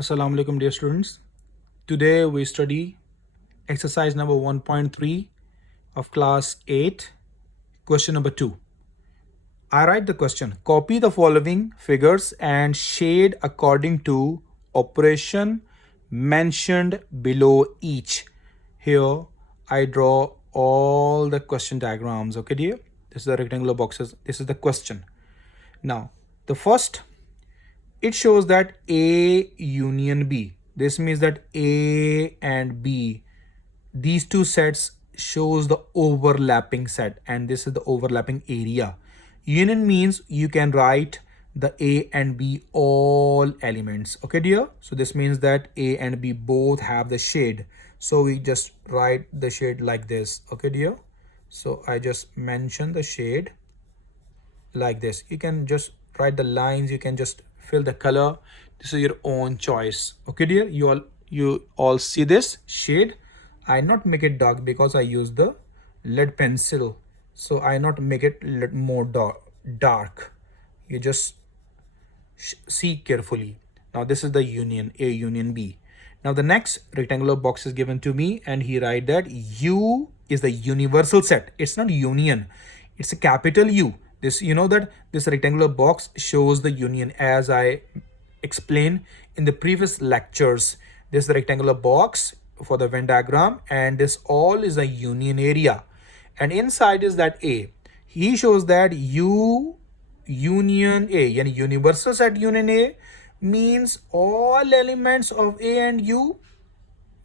Assalamu alaikum dear students. Today we study exercise number 1.3 of class 8, question number 2. I write the question. Copy the following figures and shade according to operation mentioned below each. Here I draw all the question diagrams. Okay dear? This is the rectangular boxes. This is the question. Now the first, it shows that A union B. This means that A and B, these two sets shows the overlapping set, and this is the overlapping area. Union means you can write the A and B all elements. Okay dear? So this means that A and B both have the shade. So we just write the shade like this. Okay dear? So I just mention the shade like this. You can just write the lines, you can just fill the color. This is your own choice. Okay dear, you all see this shade. I not make it dark because I use the lead pencil, so I not make it more dark. You just see carefully. Now this is the union A union B. Now the next rectangular box is given to me, and he write that U is the universal set. It's not union, it's a capital U. This, you know that this rectangular box shows the union, as I explained in the previous lectures. This is the rectangular box for the Venn diagram, and this all is a union area, and inside is that A. He shows that U union A, yani universal set union A, means all elements of A and U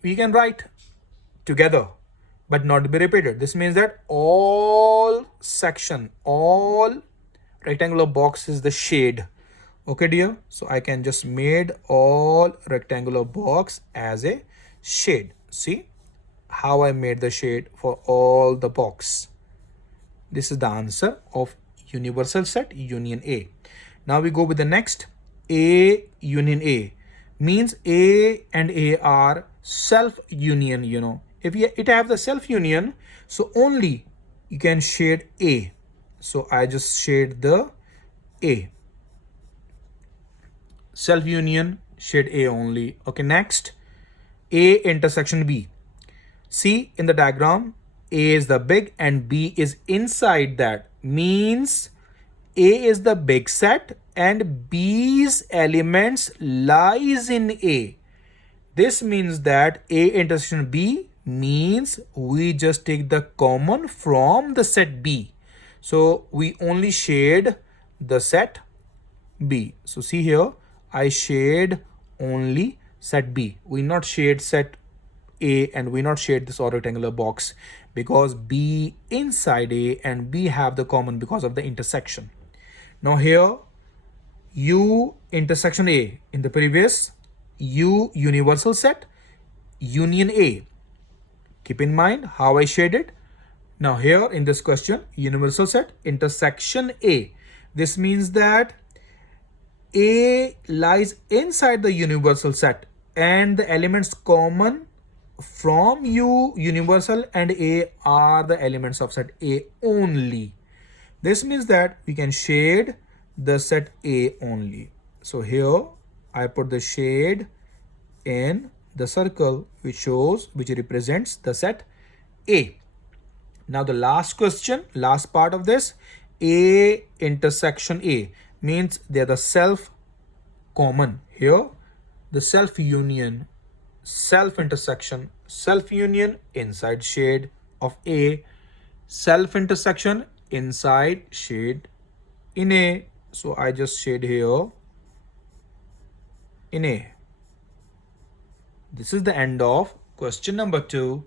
we can write together but not be repeated. This means that all rectangular box is the shade. Okay dear? So I can just made all rectangular box as a shade. See how I made the shade for all the box. This is the answer of universal set union A. Now we go with the next. A union A means A and A are self union. If it have the self union, so only you can shade A. So I just shade the A. Self union, shade A only. Okay, next, A intersection B. See in the diagram, A is the big and B is inside that. Means A is the big set and B's elements lies in A. This means that A intersection B means we just take the common from the set B. So we only shade the set B. So see here, I shade only set B. We not shade set A, and we not shade this rectangular box because B inside A and B have the common because of the intersection. Now here, U intersection A, in the previous, U universal set union A. Keep in mind how I shaded. Now here in this question, universal set intersection A. This means that A lies inside the universal set and the elements common from U universal and A are the elements of set A only. This means that we can shade the set A only. So here I put the shade in the circle which represents the set A. Now the last question, last part of this, A intersection A means they are the self common. Here the self union, self intersection, self union inside shade of A, self intersection inside shade in A. So I just shade here in A. This is the end of question number 2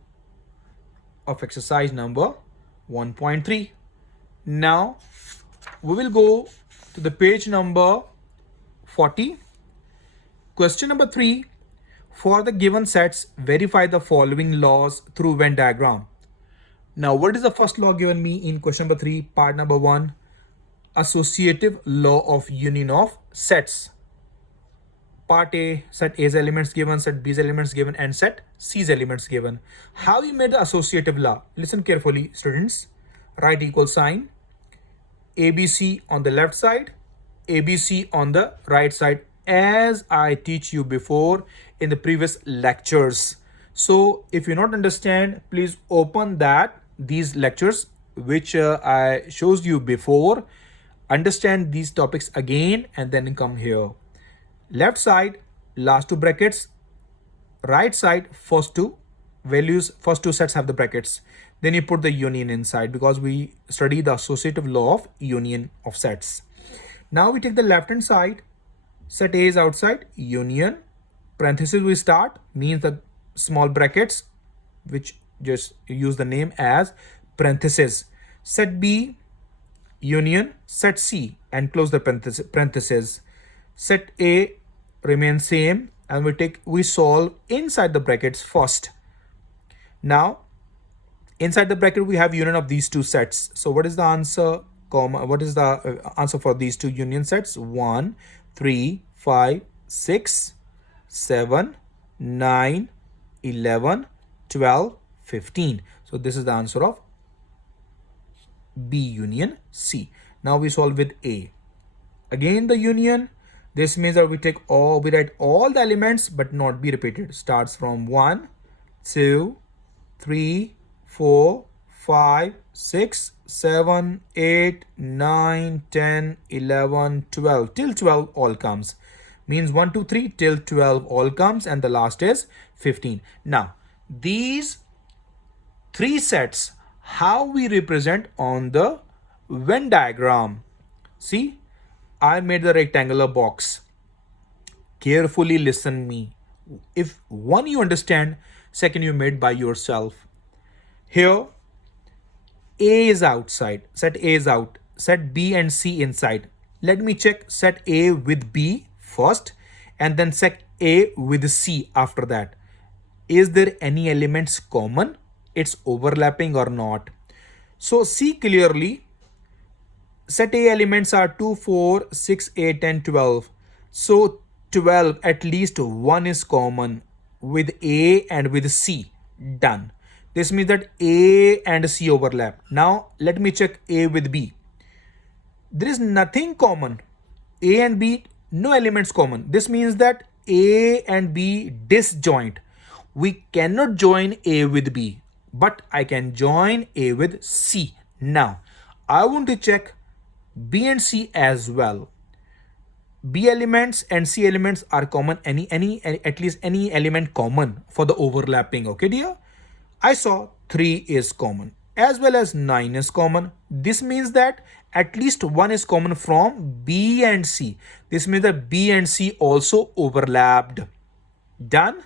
of exercise number 1.3. Now we will go to the page number 40. Question number 3. For the given sets, verify the following laws through Venn diagram. Now what is the first law given me in question number 3, part number 1? Associative law of union of sets. Part A, set A's elements given, set B's elements given, and set C's elements given. How we made the associative law? Listen carefully, students. Write equal sign, ABC on the left side, ABC on the right side, as I teach you before in the previous lectures. So if you not understand, please open these lectures which I shows you before. Understand these topics again and then come here. Left side, last two brackets. Right side, first two values, first two sets have the brackets. Then you put the union inside because we study the associative law of union of sets. Now we take the left hand side, set A is outside, union, parenthesis we start, means the small brackets, which just use the name as parenthesis. Set B, union, set C, and close the parenthesis. Set A remains same, and we solve inside the brackets first. Now inside the bracket we have union of these two sets. So what is the answer? What is the answer for these two union sets? 1, 3, 5, 6, 7, 9, 11, 12, 15. So this is the answer of B union C. Now we solve with A. Again the union. This means that we write all the elements but not be repeated. Starts from 1, 2, 3, 4, 5, 6, 7, 8, 9, 10, 11, 12. Till 12 all comes. Means 1, 2, 3 till 12 all comes, and the last is 15. Now these three sets, how we represent on the Venn diagram. See, I made the rectangular box. Carefully listen me. If one you understand, second you made by yourself. Here A is outside, set A is out, set B and C inside. Let me check set A with B first and then set A with C after that. Is there any elements common? It's overlapping or not? So see clearly, set A elements are 2, 4, 6, 8, 10, 12. So 12, at least one is common with A and with C. Done. This means that A and C overlap. Now let me check A with B. There is nothing common. A and B, no elements common. This means that A and B disjoint. We cannot join A with B, but I can join A with C. Now I want to check B and C as well. B elements and C elements are common. At least any element common for the overlapping. Okay, dear. I saw 3 is common as well as 9 is common. This means that at least one is common from B and C. This means that B and C also overlapped. Done.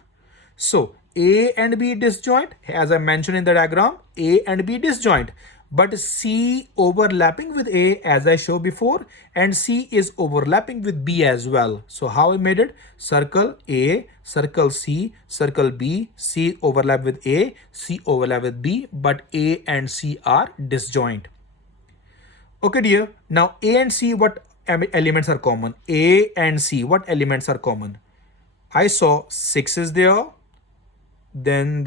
So A and B disjoint, as I mentioned in the diagram, A and B disjoint, but C overlapping with A as I showed before, and C is overlapping with B as well. So how I made it? Circle A, circle C, circle B, C overlap with A, C overlap with B, but A and C are disjoint. Okay, dear. Now A and C, what elements are common? A and C, what elements are common? I saw 6 is there, then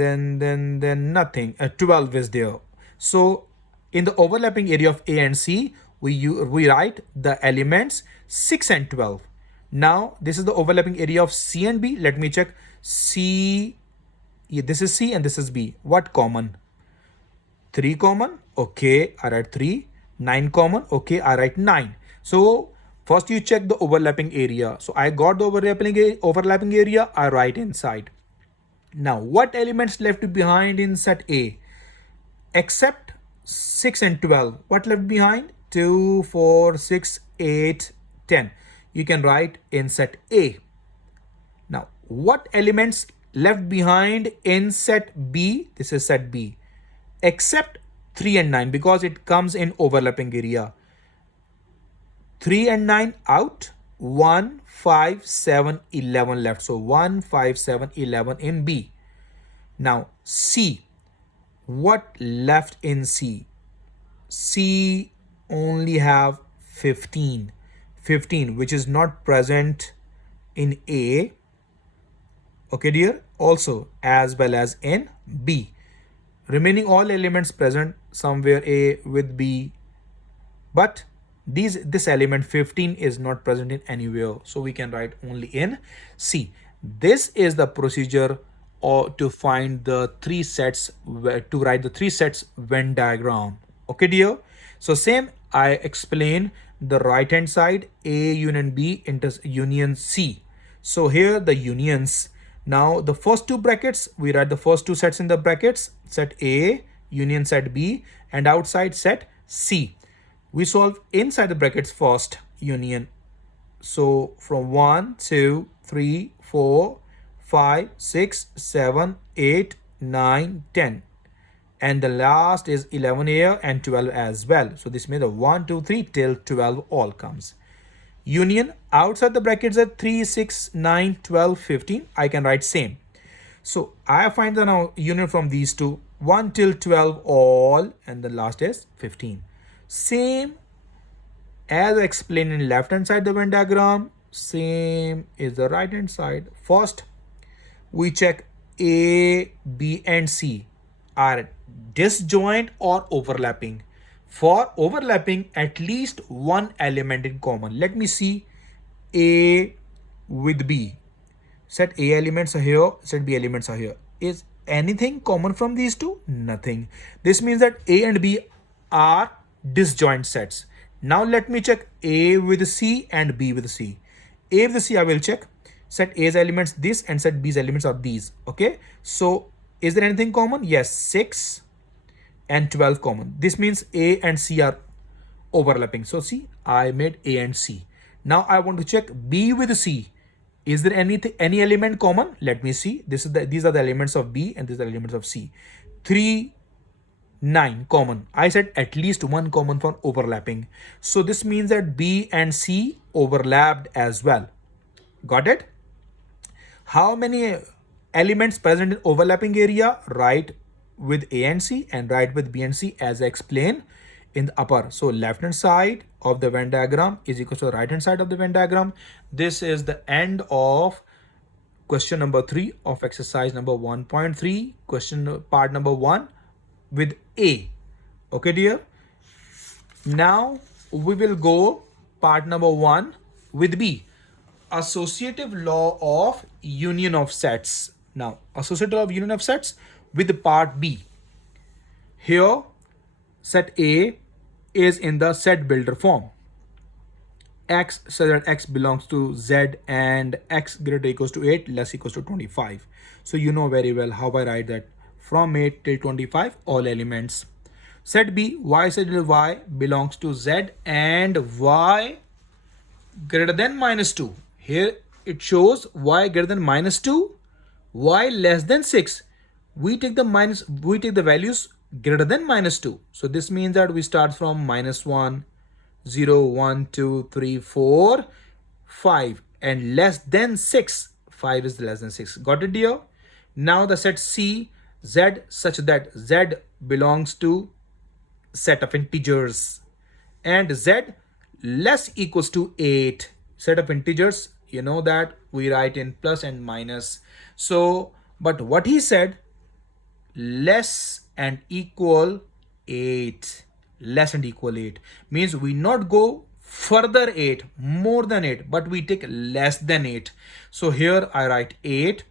nothing. 12 is there. So in the overlapping area of A and C, we write the elements 6 and 12. Now this is the overlapping area of C and B. Let me check. C, this is C and this is B. What common? 3 common. Okay, I write 3. 9 common. Okay, I write 9. So first you check the overlapping area. So I got the overlapping area. I write inside. Now what elements left behind in set A? Except 6 and 12. What left behind? 2, 4, 6, 8, 10. You can write in set A. Now, what elements left behind in set B? This is set B. Except 3 and 9 because it comes in overlapping area. 3 and 9 out. 1, 5, 7, 11 left. So 1, 5, 7, 11 in B. Now, C. What left in C? C only have 15. 15, which is not present in A. Okay, dear. Also, as well as in B. Remaining all elements present somewhere A with B. But This element 15 is not present in anywhere, so we can write only in C. This is the procedure or to find the three sets, to write the three sets Venn diagram. Okay dear, so same I explain the right hand side, A union B inter union C. So here the unions. Now the first two brackets, we write the first two sets in the brackets, set A union set B, and outside set C. We solve inside the brackets first, union. So from 1, 2, 3, 4, 5, 6, 7, 8, 9, 10. And the last is 11 here and 12 as well. So this means the 1, 2, 3 till 12 all comes. Union outside the brackets at 3, 6, 9, 12, 15. I can write same. So I find the now union from these two, 1 till 12 all, and the last is 15. Same as I explained in left hand side the Venn diagram, same is the right hand side. First, we check A, B, and C are disjoint or overlapping. For overlapping, at least one element in common. Let me see A with B. Set A elements are here, set B elements are here. Is anything common from these two? Nothing. This means that A and B are disjoint sets. Now let me check A with C and B with C. A with C I will check. Set A's elements this and set B's elements are these. Okay. So is there anything common? Yes, 6 and 12 common. This means A and C are overlapping. So see, I made A and C. Now I want to check B with C. Is there any element common? Let me see. These are the elements of B and these are the elements of C. 3, 9 common. I said at least one common for overlapping. So this means that B and C overlapped as well. Got it? How many elements present in overlapping area? Write with A and C and write with B and C as I explained in the upper. So left hand side of the Venn diagram is equal to the right hand side of the Venn diagram. This is the end of question number 3 of exercise number 1.3, question part number 1 with A. Okay dear. Now we will go part number 1 with B. Associative law of union of sets. Now associative law of union of sets with the part B. Here set A is in the set builder form. X says that X belongs to Z and X greater equals to 8 less equals to 25. So you know very well how I write that. From 8 till 25 all elements. Set B, Y said Y belongs to Z and Y greater than minus 2. Here it shows Y greater than minus 2, Y less than 6. We take the values greater than minus 2. So this means that we start from minus 1, 0, 1, 2, 3, 4, 5 and less than 6. 5 is less than 6. Got it dear? Now the set C, Z such that Z belongs to set of integers and Z less equals to 8. Set of integers, you know that we write in plus and minus. So but what he said, less and equal 8. Less and equal 8 means we not go further 8 more than 8 but we take less than 8. So here I write 8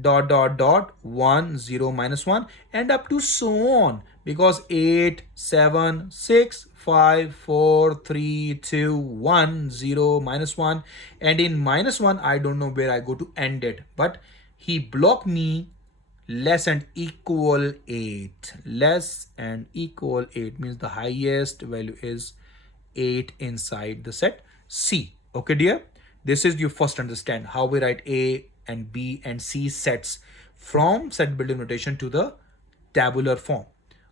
dot dot dot 1 0 minus 1 and up to so on, because 8 7 6 5 4 3 2 1 0 minus 1 and in minus 1 I don't know where I go to end it, but he blocked me less and equal 8. Less and equal 8 means the highest value is 8 inside the set C. Okay dear, this is you first understand how we write A and B and C sets from set building notation to the tabular form.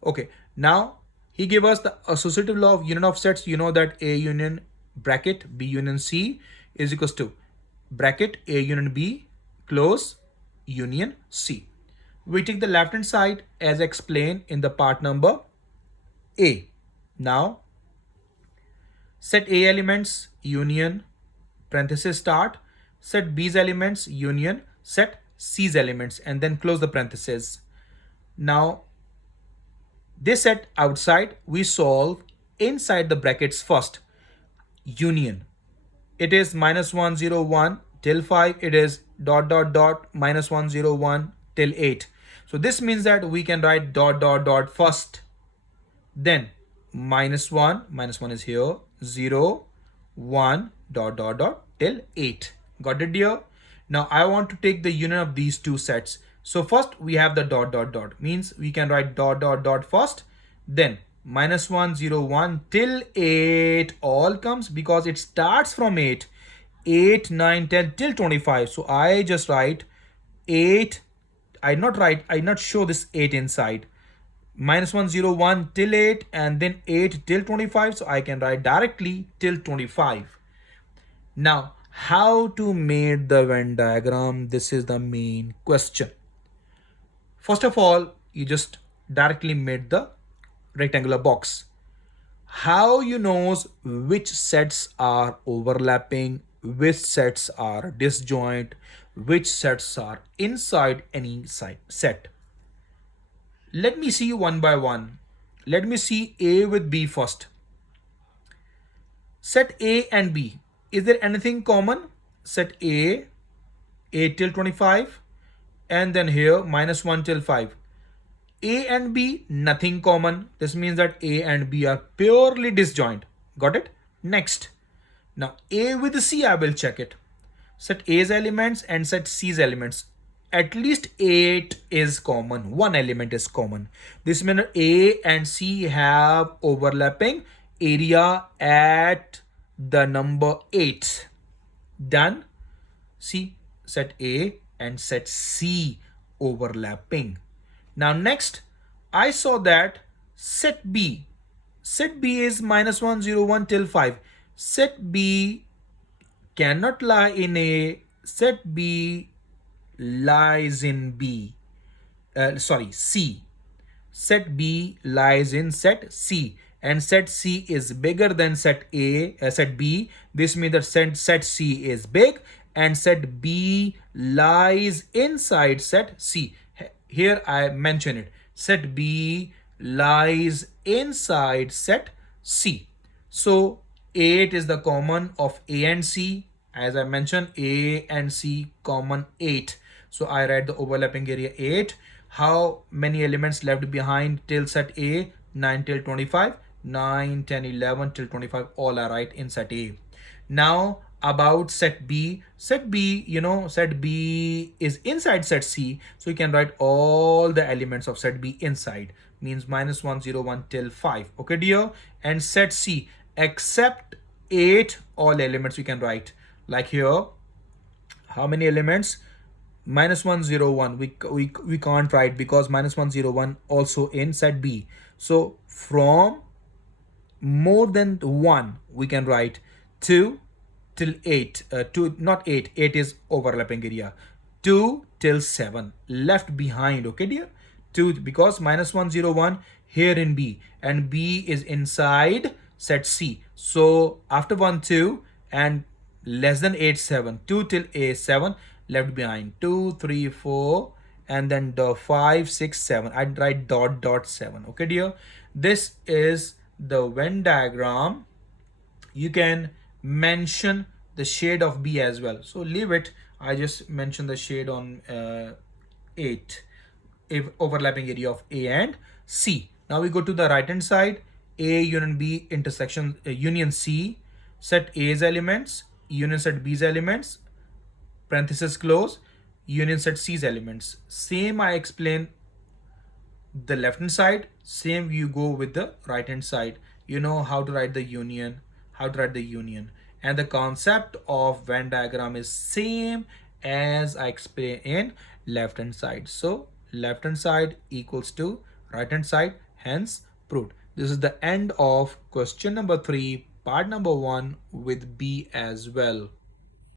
Okay, now he gave us the associative law of union of sets. You know that A union bracket B union C is equals to bracket A union B close union C. We take the left hand side as explained in the part number A. Now set A elements union parenthesis start, set B's elements union set C's elements and then close the parenthesis. Now this set outside we solve inside the brackets first. union. It is -101 till 5. It is dot dot dot -101 till 8. So this means that we can write dot dot dot first, then -1 is here, 0 1 dot dot dot till 8. Got it, dear? Now I want to take the union of these two sets. So first we have the dot dot dot, means we can write dot dot dot first, then -101 till 8 all comes, because it starts from 8, 8 9 10 till 25. So I just write 8. I not show this 8 inside. -101 till 8 and then 8 till 25. So I can write directly till 25. Now, how to make the Venn diagram? This is the main question. First of all, you just directly made the rectangular box. How you knows which sets are overlapping, which sets are disjoint, which sets are inside any set? Let me see one by one. Let me see A with B first. Set A and B. Is there anything common? Set A, 8 till 25, and then here -1 till 5. A and B, nothing common. This means that A and B are purely disjoint. Got it? Next. Now A with C, I will check it. Set A's elements and set C's elements. At least 8 is common. One element is common. This means A and C have overlapping area at the number 8. Done. See, set A and set C overlapping. Now next, I saw that set B is -101 till 5. Set B cannot lie in A. Set B lies in B. C. Set B lies in set C, and set C is bigger than set B. This means that set C is big and set B lies inside set C. Here I mention it. Set B lies inside set C. So 8 is the common of A and C. As I mentioned, A and C common 8. So I write the overlapping area 8. How many elements left behind till set A? 9 till 25. 9, 10, 11 till 25. All are right in set A. Now about set B. Set B, set B is inside set C. So you can write all the elements of set B inside. Means -101 till 5. Okay, dear? And set C, except 8, all elements we can write. Like here, how many elements? -101 we can't write, because -101 also in set B. So from more than 1 we can write 2 till 8. 2, not 8. 8 is overlapping area. 2 till 7 left behind. Okay, dear? 2, because -101 here in B, and B is inside set C. So after 1 2 and less than 8 7, 2 till A 7 left behind. 2 3 4 and then the 5 6 7. I'd write dot dot 7. Okay, dear? This is the Venn diagram. You can mention the shade of B as well. So leave it. I just mentioned the shade on 8. Overlapping area of A and C. Now we go to the right hand side. A union B intersection union C. Set A's elements, union set B's elements, parenthesis close, union set C's elements. Same I explain the left hand side, same you go with the right hand side. You know how to write the union, and the concept of Venn diagram is same as I explain in left hand side. So left hand side equals to right hand side, hence proved. This is the end of question number 3, part number 1 with B as well.